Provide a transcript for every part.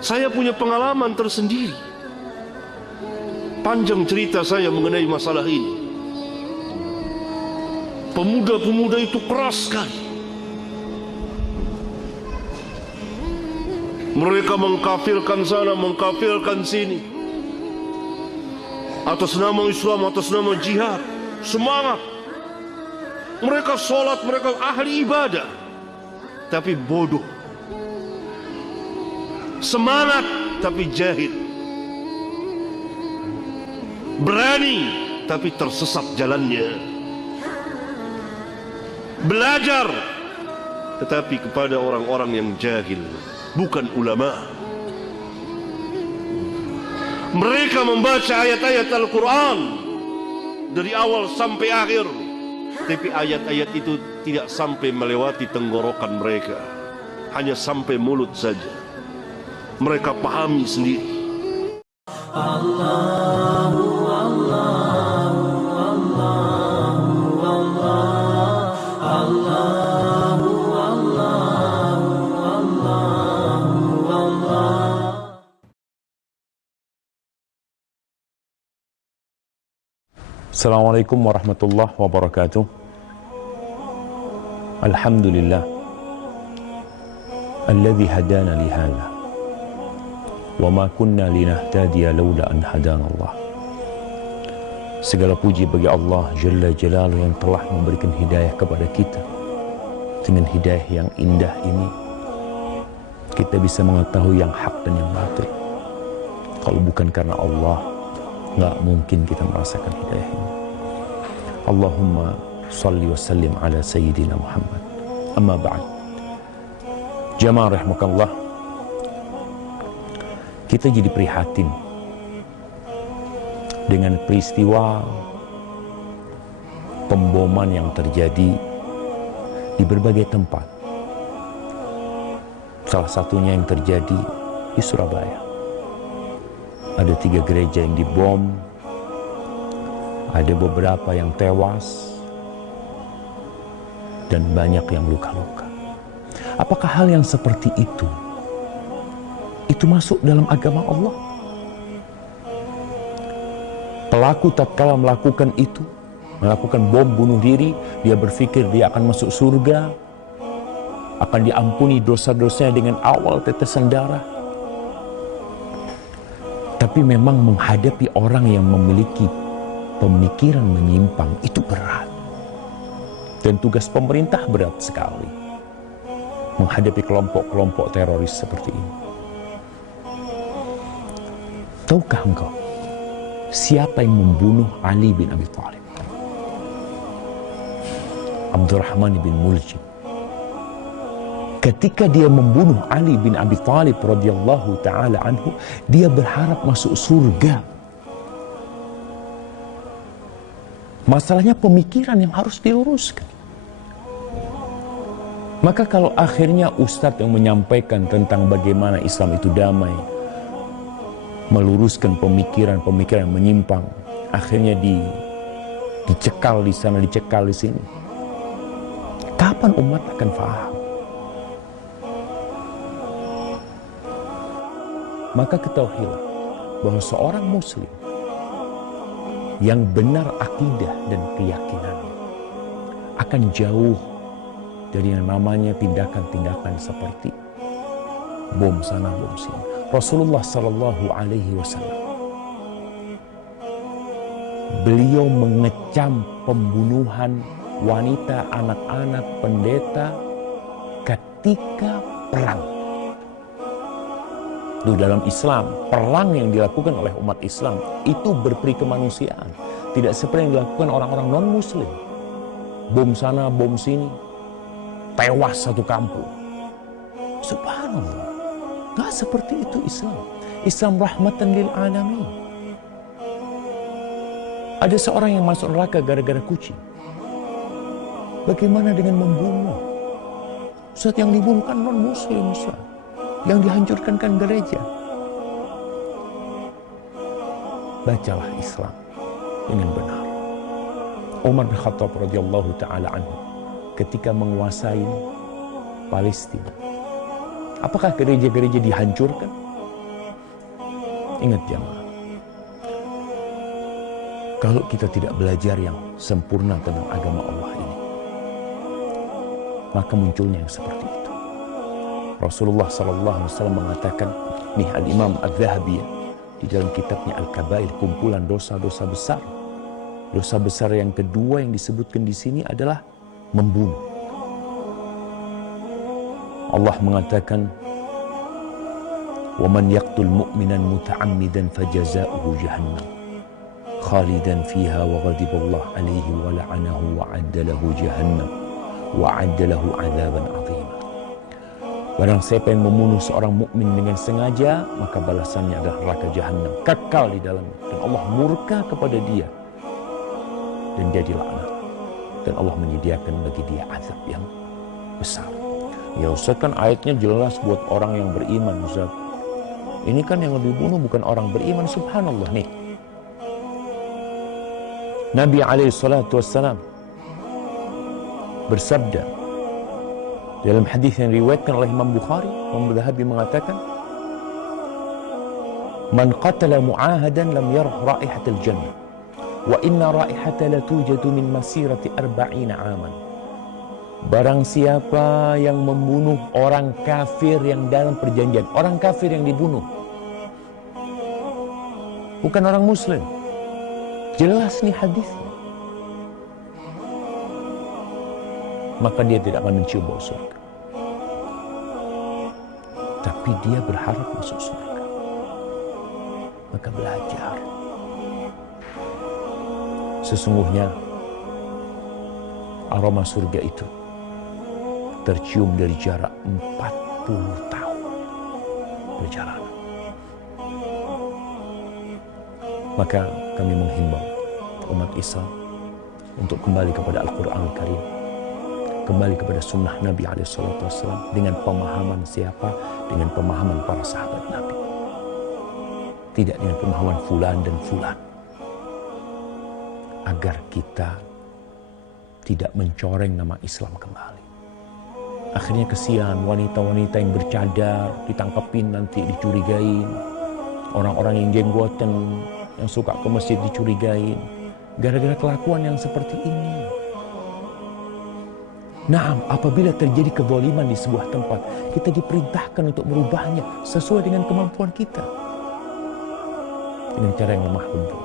Saya punya pengalaman tersendiri. Panjang cerita saya mengenai masalah ini. Pemuda-pemuda itu keras sekali. Mereka mengkafirkan sana, mengkafirkan sini. Atas nama Islam, atas nama jihad. Semangat. Mereka sholat, mereka ahli ibadah. Tapi bodoh. Semangat, tapi jahil. Berani, tapi tersesat jalannya. Belajar, tetapi kepada orang-orang yang jahil, bukan ulama. Mereka membaca ayat-ayat Al-Quran dari awal sampai akhir, tapi ayat-ayat itu tidak sampai melewati tenggorokan mereka, hanya sampai mulut saja. Mereka pahami sendiri. Assalamualaikum warahmatullahi wabarakatuh. Alhamdulillah alladzi hadana li hadza wa ma kunna linahtadiya laula an hadana Allah. Segala puji bagi Allah Jalla Jalaluhu yang telah memberikan hidayah kepada kita. Dengan hidayah yang indah ini kita bisa mengetahui yang hak dan yang batil. Kalau bukan karena Allah, nggak mungkin kita merasakan hidayah ini. Allahumma salli wa sallim ala Sayyidina Muhammad. Amma ba'd. Jamaah rahimakallah, kita jadi prihatin dengan peristiwa pemboman yang terjadi di berbagai tempat. Salah satunya yang terjadi di Surabaya. Ada 3 gereja yang dibom, ada beberapa yang tewas, dan banyak yang luka-luka. Apakah hal yang seperti itu masuk dalam agama Allah? Pelaku tatkala melakukan itu, melakukan bom bunuh diri, dia berpikir dia akan masuk surga, akan diampuni dosa-dosanya dengan awal tetesan darah. Tapi memang menghadapi orang yang memiliki pemikiran menyimpang itu berat. Dan tugas pemerintah berat sekali menghadapi kelompok-kelompok teroris seperti ini. Tahukah engkau siapa yang membunuh Ali bin Abi Thalib? Abdurrahman bin Muljim. Ketika dia membunuh Ali bin Abi Thalib radhiyallahu taala anhu, dia berharap masuk surga. Masalahnya pemikiran yang harus diluruskan. Maka kalau akhirnya ustadz yang menyampaikan tentang bagaimana Islam itu damai, meluruskan pemikiran-pemikiran menyimpang, akhirnya dicekal di sana, dicekal di sini. Kapan umat akan faham? Maka ketahuilah bahwa seorang muslim yang benar akidah dan keyakinannya akan jauh dari yang namanya tindakan-tindakan seperti bom sana bom sini. Rasulullah Sallallahu Alaihi Wasallam beliau mengecam pembunuhan wanita, anak-anak, pendeta ketika perang. Di dalam Islam, perang yang dilakukan oleh umat Islam itu berperi kemanusiaan. Tidak seperti yang dilakukan orang-orang non-muslim. Bom sana, bom sini. Tewas satu kampung. Subhanallah. Gak seperti itu Islam. Islam rahmatan lil alamin. Ada seorang yang masuk neraka gara-gara kucing. Bagaimana dengan membunuh? Ustaz, yang dibunuh kan non-muslim, Ustaz. Yang dihancurkan kan gereja. Bacalah Islam dengan benar. Umar bin Khattab radhiyallahu taala anhu ketika menguasai Palestina, apakah gereja-gereja dihancurkan? Ingat jamaah, kalau kita tidak belajar yang sempurna tentang agama Allah ini, maka munculnya yang seperti itu. Rasulullah SAW mengatakan, nih Al-Imam Al-Zahabi di dalam kitabnya Al-Kabair, kumpulan dosa-dosa besar. Dosa besar yang kedua yang disebutkan di sini adalah membunuh. Allah mengatakan, وَمَنْ يَقْتُلْ مُؤْمِنًا مُتَعَمِّدًا فَجَزَاؤُهُ جَهَنَّمُ خَالِدًا فِيهَا وَغَضِبَ اللَّهُ عَلَيْهِ وَلَعَنَهُ وَأَعَدَّ لَهُ جَهَنَّمَ وَأَعَدَّ لَهُ عَذَابًا عَظِيمًا. Barang siapa yang membunuh seorang mukmin dengan sengaja, maka balasannya adalah neraka jahanam, kekal di dalamnya, dan Allah murka kepada dia dan dia dilaknat, dan Allah menyediakan bagi dia azab yang besar. Ya Ustaz, kan ayatnya jelas buat orang yang beriman, Ustaz. Ini kan yang lebih bunuh bukan orang beriman. Subhanallah nih, Nabi SAW bersabda dalam hadis yang diriwayatkan oleh Imam Bukhari, Imam Zahabi mengatakan, "Man qatala mu'ahadan lam yarah raihatal jannah, wa inna raihata la tujadu min masirati 40 aman." Barang siapa yang membunuh orang kafir yang dalam perjanjian, orang kafir yang dibunuh, bukan orang muslim. Jelas nih hadisnya. Maka dia tidak akan mencium bau surga. Tapi dia berharap masuk surga. Maka belajar. Sesungguhnya aroma surga itu tercium dari jarak 40 tahun perjalanan. Maka kami menghimbau umat Islam untuk kembali kepada Al-Quran Al-Karim, kembali kepada sunnah Nabi SAW dengan pemahaman siapa? Dengan pemahaman para sahabat Nabi. Tidak dengan pemahaman fulan dan fulan. Agar kita tidak mencoreng nama Islam kembali. Akhirnya kesian wanita-wanita yang bercadar ditangkapin, nanti dicurigain. Orang-orang yang jenggoten yang suka ke masjid dicurigain. Gara-gara kelakuan yang seperti ini. Naam, apabila terjadi kezaliman di sebuah tempat, kita diperintahkan untuk merubahnya sesuai dengan kemampuan kita. Dengan cara yang lemah lembut.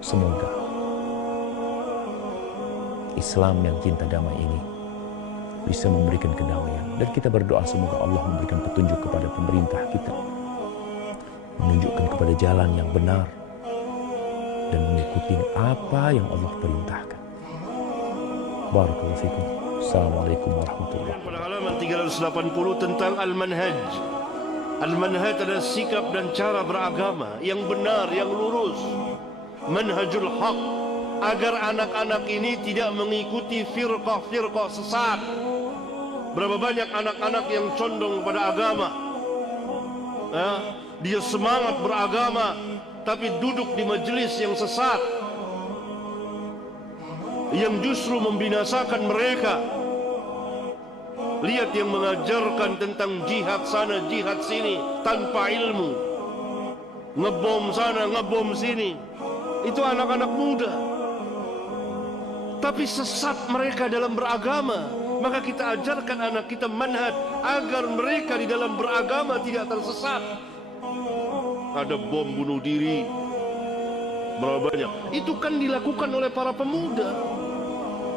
Semoga Islam yang cinta damai ini bisa memberikan kedamaian. Dan kita berdoa semoga Allah memberikan petunjuk kepada pemerintah kita. Menunjukkan kepada jalan yang benar. Dan mengikuti apa yang Allah perintahkan. Barakallahu fikum. Assalamualaikum warahmatullahi wabarakatuh. Pada halaman 380 tentang Al-Manhaj. Al-Manhaj adalah sikap dan cara beragama yang benar, yang lurus. Manhajul haq, agar anak-anak ini tidak mengikuti firqah-firqah sesat. Berapa banyak anak-anak yang condong pada agama, dia semangat beragama tapi duduk di majelis yang sesat, yang justru membinasakan mereka. Lihat yang mengajarkan tentang jihad sana, jihad sini tanpa ilmu, ngebom sana, ngebom sini. Itu anak-anak muda, tapi sesat mereka dalam beragama. Maka kita ajarkan anak kita manhaj agar mereka di dalam beragama tidak tersesat. Ada bom bunuh diri berapa banyak? Itu kan dilakukan oleh para pemuda.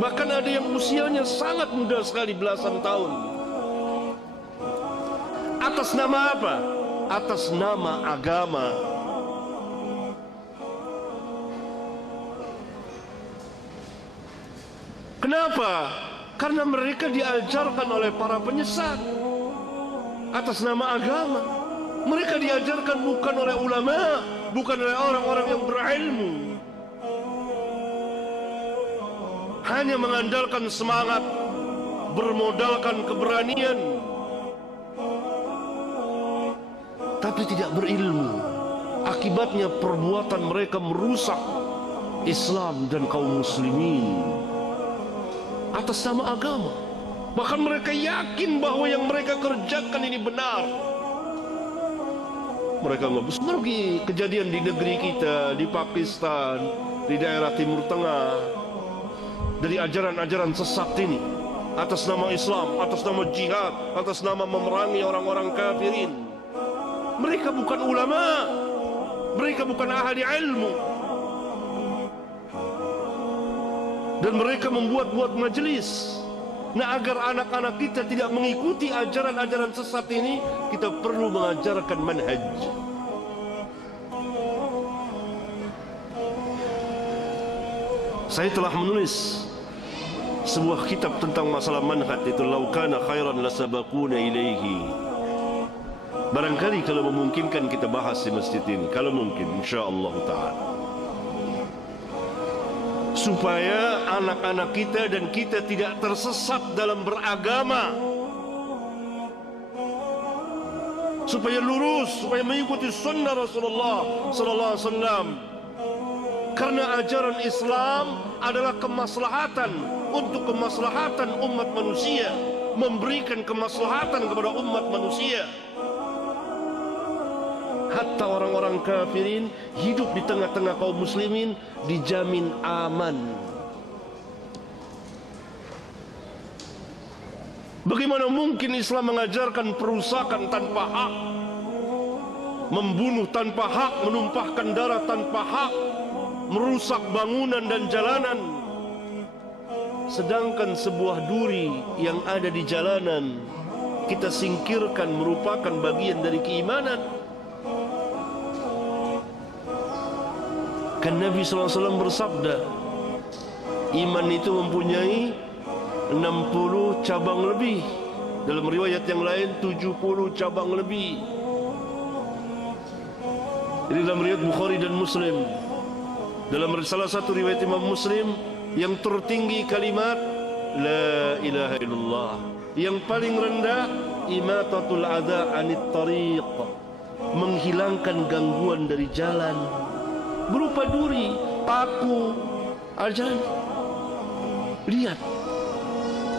Bahkan ada yang usianya sangat muda sekali, belasan tahun. Atas nama apa? Atas nama agama. Kenapa? Karena mereka diajarkan oleh para penyesat atas nama agama. Mereka diajarkan bukan oleh ulama, bukan oleh orang-orang yang berilmu. Hanya mengandalkan semangat, bermodalkan keberanian, tapi tidak berilmu. Akibatnya perbuatan mereka merusak Islam dan kaum muslimin atas nama agama. Bahkan mereka yakin bahwa yang mereka kerjakan ini benar. Mereka seperti kejadian di negeri kita, di Pakistan, di daerah Timur Tengah, dari ajaran-ajaran sesat ini, atas nama Islam, atas nama jihad, atas nama memerangi orang-orang kafirin. Mereka bukan ulama, mereka bukan ahli ilmu, dan mereka membuat-buat majelis. Nah, agar anak-anak kita tidak mengikuti ajaran-ajaran sesat ini, kita perlu mengajarkan manhaj. Saya telah menulis sebuah kitab tentang masalah manhaj, itu Law kana khairan lasabaquna ilaihi. Barangkali kalau memungkinkan kita bahas di masjid ini, kalau mungkin, insyaallah ta'ala, supaya anak-anak kita dan kita tidak tersesat dalam beragama, supaya lurus, supaya mengikuti sunnah Rasulullah sallallahu alaihi wasallam. Karena ajaran Islam adalah kemaslahatan untuk kemaslahatan umat manusia, memberikan kemaslahatan kepada umat manusia. Hatta orang-orang kafirin hidup di tengah-tengah kaum muslimin dijamin aman. Bagaimana mungkin Islam mengajarkan perusakan tanpa hak, membunuh tanpa hak, menumpahkan darah tanpa hak, merusak bangunan dan jalanan, sedangkan sebuah duri yang ada di jalanan kita singkirkan merupakan bagian dari keimanan. Kan Nabi SAW bersabda, iman itu mempunyai 60 cabang lebih. Dalam riwayat yang lain 70 cabang lebih. Ini dalam riwayat Bukhari dan Muslim. Dalam salah satu riwayat Imam Muslim, yang tertinggi kalimat La ilaha illallah, yang paling rendah imatatul adha anit tariq, menghilangkan gangguan dari jalan berupa duri, paku, ajaran. Lihat,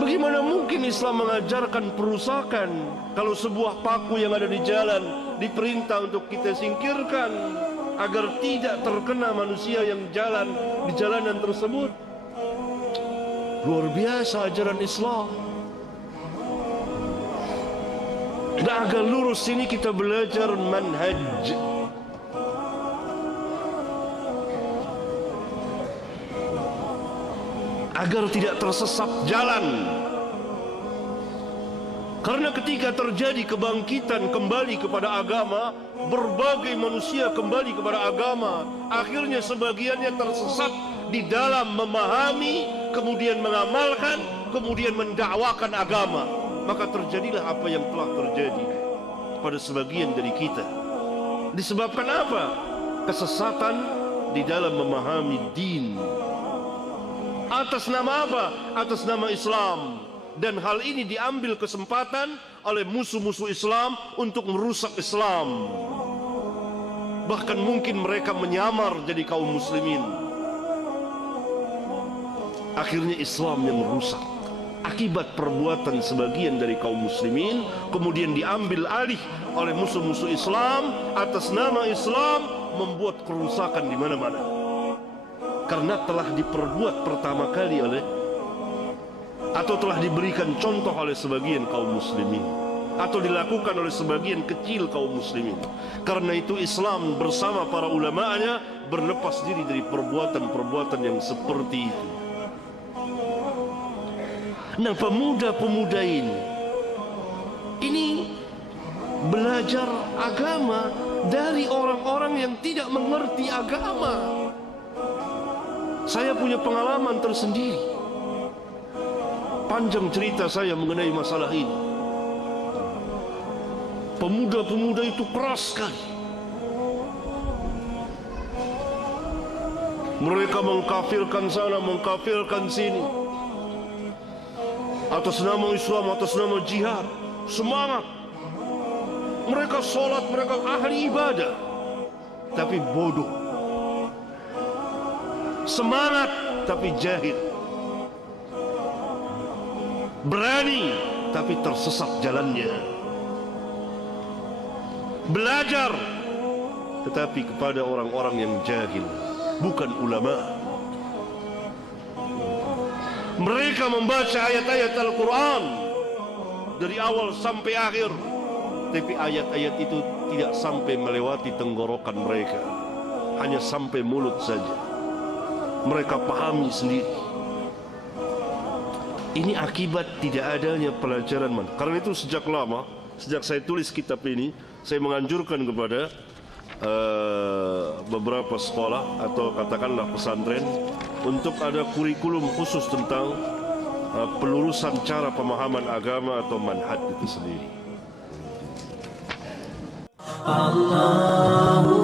bagaimana mungkin Islam mengajarkan perusakan kalau sebuah paku yang ada di jalan diperintah untuk kita singkirkan agar tidak terkena manusia yang jalan di jalanan tersebut. Luar biasa ajaran Islam. Dan agar lurus ini kita belajar manhaj. Agar tidak tersesat jalan. Karena ketika terjadi kebangkitan kembali kepada agama, berbagai manusia kembali kepada agama, akhirnya sebagiannya tersesat di dalam memahami, kemudian mengamalkan, kemudian mendakwakan agama. Maka terjadilah apa yang telah terjadi pada sebagian dari kita. Disebabkan apa? Kesesatan di dalam memahami din. Atas nama apa? Atas nama Islam. Dan hal ini diambil kesempatan oleh musuh-musuh Islam untuk merusak Islam. Bahkan mungkin mereka menyamar jadi kaum muslimin. Akhirnya Islam yang merusak akibat perbuatan sebagian dari kaum muslimin, kemudian diambil alih oleh musuh-musuh Islam atas nama Islam, membuat kerusakan di mana-mana. Karena telah diperbuat pertama kali oleh, atau telah diberikan contoh oleh sebagian kaum muslimin, atau dilakukan oleh sebagian kecil kaum muslimin. Karena itu Islam bersama para ulama'nya berlepas diri dari perbuatan-perbuatan yang seperti itu. Nah, pemuda-pemuda ini belajar agama dari orang-orang yang tidak mengerti agama. Saya punya pengalaman tersendiri. Panjang cerita saya mengenai masalah ini. Pemuda-pemuda itu keras sekali. Mereka mengkafirkan sana, mengkafirkan sini. Atas nama Islam, atas nama jihad. Semangat. Mereka sholat, mereka ahli ibadah. Tapi bodoh. Semangat tapi jahil. Berani tapi tersesat jalannya. Belajar tetapi kepada orang-orang yang jahil, bukan ulama. Mereka membaca ayat-ayat Al-Quran dari awal sampai akhir, tapi ayat-ayat itu tidak sampai melewati tenggorokan mereka, hanya sampai mulut saja. Mereka pahami sendiri. Ini akibat tidak adanya pelajaran man. Karena itu sejak lama, sejak saya tulis kitab ini, saya menganjurkan kepada beberapa sekolah atau katakanlah pesantren untuk ada kurikulum khusus tentang pelurusan cara pemahaman agama atau manhaj itu sendiri. Allahu